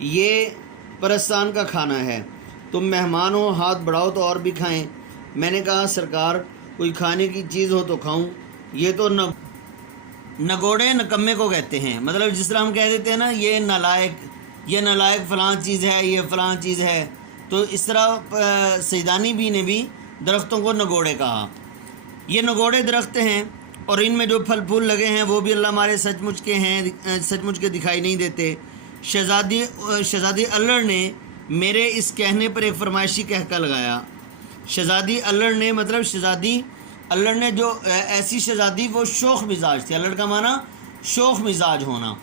یہ پرستان کا کھانا ہے، تم مہمان ہو، ہاتھ بڑھاؤ تو اور بھی کھائیں۔ میں نے کہا سرکار کوئی کھانے کی چیز ہو تو کھاؤں، یہ تو نگوڑے نکمے کو کہتے ہیں، مطلب جس طرح ہم کہہ دیتے ہیں نا یہ نالائق فلاں چیز ہے، یہ فلاں چیز ہے، تو اس طرح سیدانی بھی نے بھی درختوں کو نگوڑے کہا۔ یہ نگوڑے درخت ہیں اور ان میں جو پھل پھول لگے ہیں وہ بھی اللہ ہمارے سچ مچ کے دکھائی نہیں دیتے۔ شہزادی الڑ نے میرے اس کہنے پر ایک فرمائشی کہکا لگایا۔ شہزادی الڑ نے مطلب شہزادی الڑ نے جو ایسی شہزادی وہ شوخ مزاج تھی، الڑ کا معنی شوخ مزاج ہونا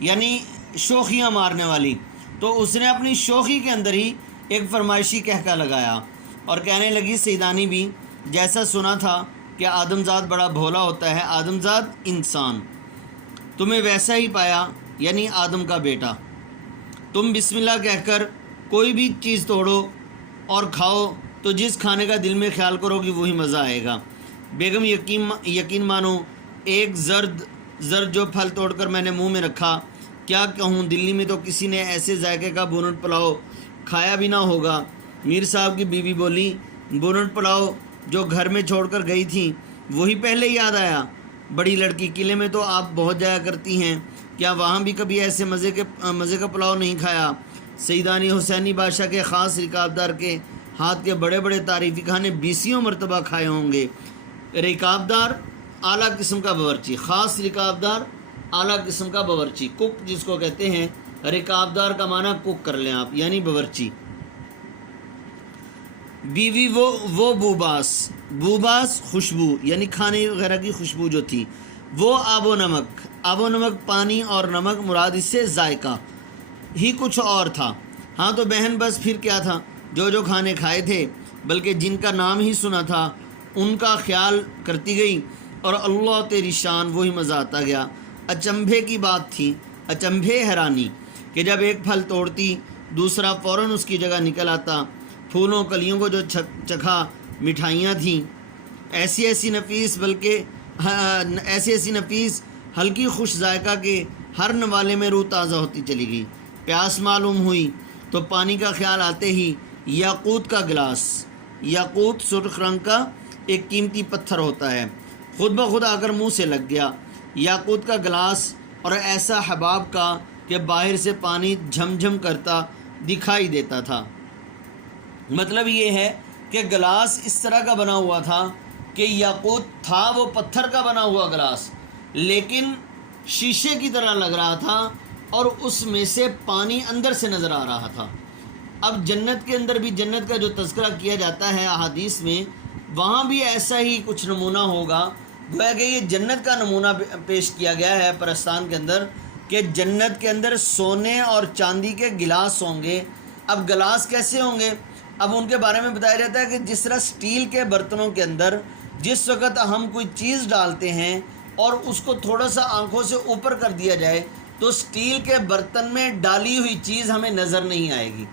یعنی شوخیاں مارنے والی، تو اس نے اپنی شوخی کے اندر ہی ایک فرمائشی کہکا لگایا اور کہنے لگی سیدانی بھی جیسا سنا تھا کہ آدم زاد بڑا بھولا ہوتا ہے، آدم زاد انسان، تمہیں ویسا ہی پایا یعنی آدم کا بیٹا۔ تم بسم اللہ کہہ کر کوئی بھی چیز توڑو اور کھاؤ تو جس کھانے کا دل میں خیال کرو گی وہی مزہ آئے گا۔ بیگم یقین مانو ایک زرد جو پھل توڑ کر میں نے منہ میں رکھا، کیا کہوں دلی میں تو کسی نے ایسے ذائقے کا بونٹ پلاؤ کھایا بھی نہ ہوگا۔ میر صاحب کی بیوی بولی بونٹ پلاؤ جو گھر میں چھوڑ کر گئی تھی وہی پہلے یاد آیا؟ بڑی لڑکی قلعے میں تو آپ بہت جایا کرتی ہیں، کیا وہاں بھی کبھی ایسے مزے کا پلاؤ نہیں کھایا؟ سیدانی حسینی بادشاہ کے خاص رکابدار کے ہاتھ کے بڑے بڑے تعریفی کھانے 20 مرتبہ کھائے ہوں گے۔ رکابدار اعلیٰ قسم کا باورچی، خاص رکابدار اعلیٰ قسم کا باورچی، کک جس کو کہتے ہیں، رکابدار کا معنی کک کر لیں آپ یعنی باورچی۔ بیوی وہ بوباس خوشبو یعنی کھانے وغیرہ کی خوشبو جو تھی، وہ آب و نمک پانی اور نمک مراد اس سے ذائقہ ہی کچھ اور تھا۔ ہاں تو بہن بس پھر کیا تھا، جو کھانے کھائے تھے بلکہ جن کا نام ہی سنا تھا ان کا خیال کرتی گئی اور اللہ تیری شان وہی مزہ آتا گیا۔ اچنبھے کی بات تھی، اچنبھے حیرانی کہ جب ایک پھل توڑتی دوسرا فوراً اس کی جگہ نکل آتا۔ پھولوں کلیوں کو جو چکھا مٹھائیاں تھیں ایسی نفیس ہلکی خوش ذائقہ کے ہر نوالے میں روح تازہ ہوتی چلی گئی۔ پیاس معلوم ہوئی تو پانی کا خیال آتے ہی یاقوت کا گلاس، یاقوت سرخ رنگ کا ایک قیمتی پتھر ہوتا ہے، خود بخود آ کر منہ سے لگ گیا۔ یاقوت کا گلاس اور ایسا حباب کا کہ باہر سے پانی جھم کرتا دکھائی دیتا تھا۔ مطلب یہ ہے کہ گلاس اس طرح کا بنا ہوا تھا کہ یاقوت تھا وہ پتھر کا بنا ہوا گلاس، لیکن شیشے کی طرح لگ رہا تھا اور اس میں سے پانی اندر سے نظر آ رہا تھا۔ اب جنت کے اندر بھی جنت کا جو تذکرہ کیا جاتا ہے احادیث میں، وہاں بھی ایسا ہی کچھ نمونہ ہوگا۔ گویا کہ یہ جنت کا نمونہ پیش کیا گیا ہے پرستان کے اندر کہ جنت کے اندر سونے اور چاندی کے گلاس ہوں گے۔ اب گلاس کیسے ہوں گے؟ اب ان کے بارے میں بتایا جاتا ہے کہ جس طرح سٹیل کے برتنوں کے اندر جس وقت ہم کوئی چیز ڈالتے ہیں اور اس کو تھوڑا سا آنکھوں سے اوپر کر دیا جائے تو سٹیل کے برتن میں ڈالی ہوئی چیز ہمیں نظر نہیں آئے گی،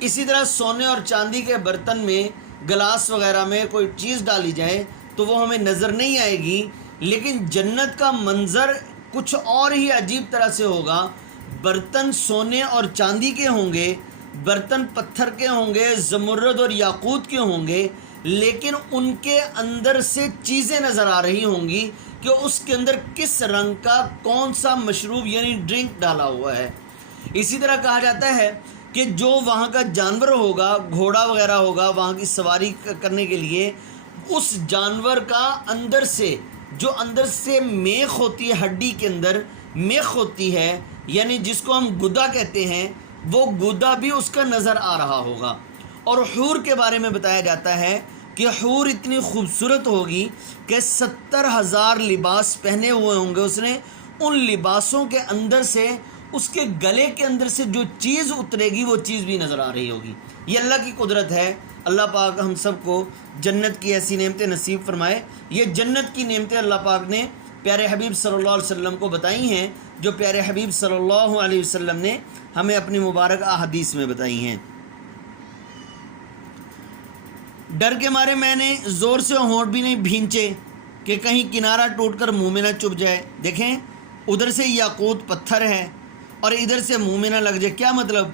اسی طرح سونے اور چاندی کے برتن میں گلاس وغیرہ میں کوئی چیز ڈالی جائے تو وہ ہمیں نظر نہیں آئے گی، لیکن جنت کا منظر کچھ اور ہی عجیب طرح سے ہوگا۔ برتن سونے اور چاندی کے ہوں گے، برتن پتھر کے ہوں گے، زمرد اور یاقوت کے ہوں گے، لیکن ان کے اندر سے چیزیں نظر آ رہی ہوں گی کہ اس کے اندر کس رنگ کا کون سا مشروب یعنی ڈرنک ڈالا ہوا ہے۔ اسی طرح کہا جاتا ہے کہ جو وہاں کا جانور ہوگا، گھوڑا وغیرہ ہوگا وہاں کی سواری کرنے کے لیے، اس جانور کا اندر سے میخ ہوتی ہے، ہڈی کے اندر میخ ہوتی ہے یعنی جس کو ہم گدا کہتے ہیں، وہ گدا بھی اس کا نظر آ رہا ہوگا۔ اور حور کے بارے میں بتایا جاتا ہے کہ حور اتنی خوبصورت ہوگی کہ 70,000 لباس پہنے ہوئے ہوں گے اس نے، ان لباسوں کے اندر سے اس کے گلے کے اندر سے جو چیز اترے گی وہ چیز بھی نظر آ رہی ہوگی۔ یہ اللہ کی قدرت ہے۔ اللہ پاک ہم سب کو جنت کی ایسی نعمتیں نصیب فرمائے۔ یہ جنت کی نعمتیں اللہ پاک نے پیارے حبیب صلی اللہ علیہ وسلم کو بتائی ہیں، جو پیارے حبیب صلی اللہ علیہ وسلم نے ہمیں اپنی مبارک احادیث میں بتائی ہیں۔ ڈر کے مارے میں نے زور سے ہونٹ بھی نہیں بھینچے کہ کہیں کنارہ ٹوٹ کر منہ میں نہ چپ جائے۔ دیکھیں ادھر سے یاقوت پتھر ہے، اور ادھر سے منہ میں نہ لگ جائے. کیا مطلب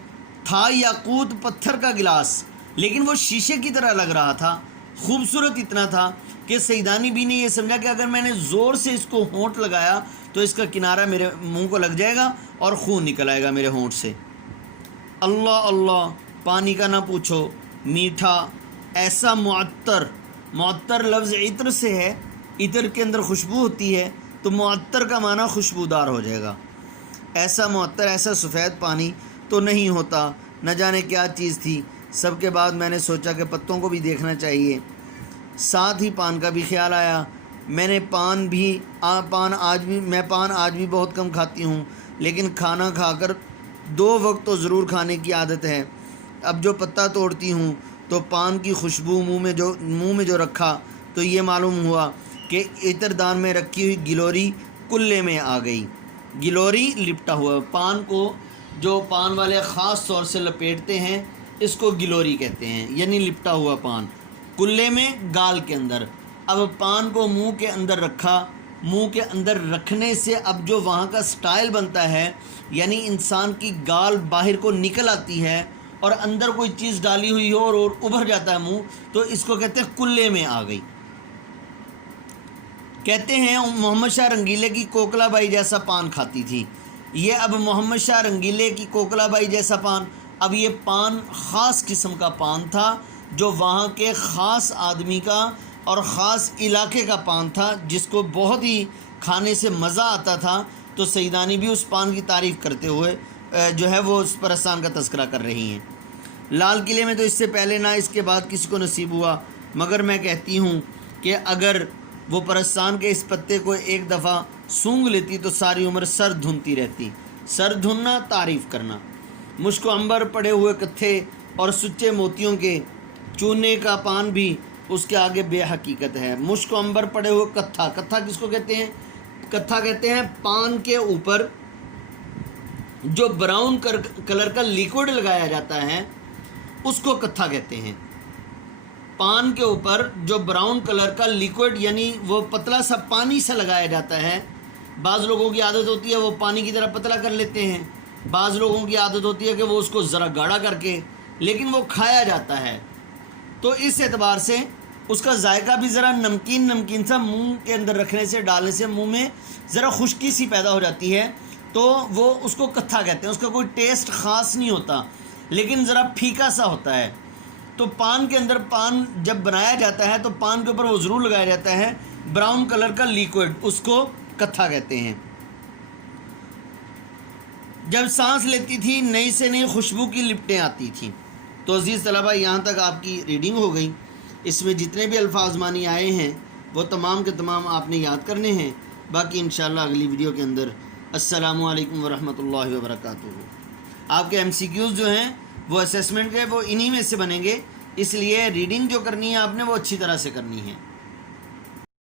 تھا؟ یاقوت پتھر کا گلاس، لیکن وہ شیشے کی طرح لگ رہا تھا، خوبصورت اتنا تھا کہ سیدانی بی نے یہ سمجھا کہ اگر میں نے زور سے اس کو ہونٹ لگایا تو اس کا کنارہ میرے منہ کو لگ جائے گا اور خون نکل آئے گا میرے ہونٹ سے. اللہ اللہ، پانی کا نہ پوچھو، میٹھا، ایسا معطر. معطر لفظ عطر سے ہے، عطر کے اندر خوشبو ہوتی ہے، تو معطر کا معنی خوشبودار ہو جائے گا. ایسا معطر، ایسا سفید پانی تو نہیں ہوتا. نہ جانے کیا چیز تھی. سب کے بعد میں نے سوچا کہ پتوں کو بھی دیکھنا چاہیے. ساتھ ہی پان کا بھی خیال آیا. میں نے پان آج بھی بہت کم کھاتی ہوں، لیکن کھانا کھا کر 2 وقت تو ضرور کھانے کی عادت ہے. اب جو پتا توڑتی ہوں تو پان کی خوشبو منہ میں جو رکھا تو یہ معلوم ہوا کہ عطر دان میں رکھی ہوئی گلوری کلے میں آ گئی. گلوری لپٹا ہوا پان کو جو پان والے خاص طور سے لپیٹتے ہیں اس کو گلوری کہتے ہیں، یعنی لپٹا ہوا پان کلے میں، گال کے اندر. اب پان کو منہ کے اندر رکھا. منہ کے اندر رکھنے سے اب جو وہاں کا سٹائل بنتا ہے، یعنی انسان کی گال باہر کو نکل آتی ہے اور اندر کوئی چیز ڈالی ہوئی ہو اور ابھر جاتا ہے منہ، تو اس کو کہتے ہیں کلے میں آ گئی. کہتے ہیں محمد شاہ رنگیلے کی کوکلا بائی جیسا پان کھاتی تھی. یہ اب محمد شاہ رنگیلے کی کوکلا بائی جیسا پان، اب یہ پان خاص قسم کا پان تھا جو وہاں کے خاص آدمی کا اور خاص علاقے کا پان تھا، جس کو بہت ہی کھانے سے مزہ آتا تھا. تو سیدانی بھی اس پان کی تعریف کرتے ہوئے جو ہے وہ اس پرستان کا تذکرہ کر رہی ہیں. لال قلعے میں تو اس سے پہلے نہ اس کے بعد کسی کو نصیب ہوا، مگر میں کہتی ہوں کہ اگر وہ پرستان کے اس پتے کو ایک دفعہ سونگھ لیتی تو ساری عمر سر دھنتی رہتی. سر دھننا تعریف کرنا. مشک و عنبر پڑے ہوئے کتھے اور سچے موتیوں کے چونے کا پان بھی اس کے آگے بے حقیقت ہے. مشک و عنبر پڑے ہوئے کتھا، کتھا کس کو کہتے ہیں؟ کتھا کہتے ہیں پان کے اوپر جو براؤن کلر کا لیکوڈ لگایا جاتا ہے اس کو کتھا کہتے ہیں. پان کے اوپر جو براؤن کلر کا لیکوڈ، یعنی وہ پتلا سا پانی سا لگایا جاتا ہے. بعض لوگوں کی عادت ہوتی ہے وہ پانی کی طرح پتلا کر لیتے ہیں، بعض لوگوں کی عادت ہوتی ہے کہ وہ اس کو ذرا گاڑھا کر کے، لیکن وہ کھایا جاتا ہے. تو اس اعتبار سے اس کا ذائقہ بھی ذرا نمکین سا منہ کے اندر رکھنے سے، ڈالنے سے منہ میں ذرا خشکی سی پیدا ہو جاتی ہے، تو وہ اس کو کتھا کہتے ہیں. اس کا کوئی ٹیسٹ خاص نہیں ہوتا، لیکن ذرا پھیکا سا ہوتا ہے. تو پان کے اندر، پان جب بنایا جاتا ہے تو پان کے اوپر وہ ضرور لگایا جاتا ہے براؤن کلر کا لیکوڈ، اس کو کتھا کہتے ہیں. جب سانس لیتی تھی نئی سے نئی خوشبو کی لپٹیں آتی تھیں. تو عزیز طلبہ، یہاں تک آپ کی ریڈنگ ہو گئی. اس میں جتنے بھی الفاظ معنی آئے ہیں وہ تمام کے تمام آپ نے یاد کرنے ہیں. باقی انشاءاللہ اگلی ویڈیو کے اندر. السلام علیکم ورحمۃ اللہ وبرکاتہ. آپ کے MCQs جو ہیں وہ اسیسمنٹ کے وہ انہی میں سے بنیں گے، اس لیے ریڈنگ جو کرنی ہے آپ نے وہ اچھی طرح سے کرنی ہے.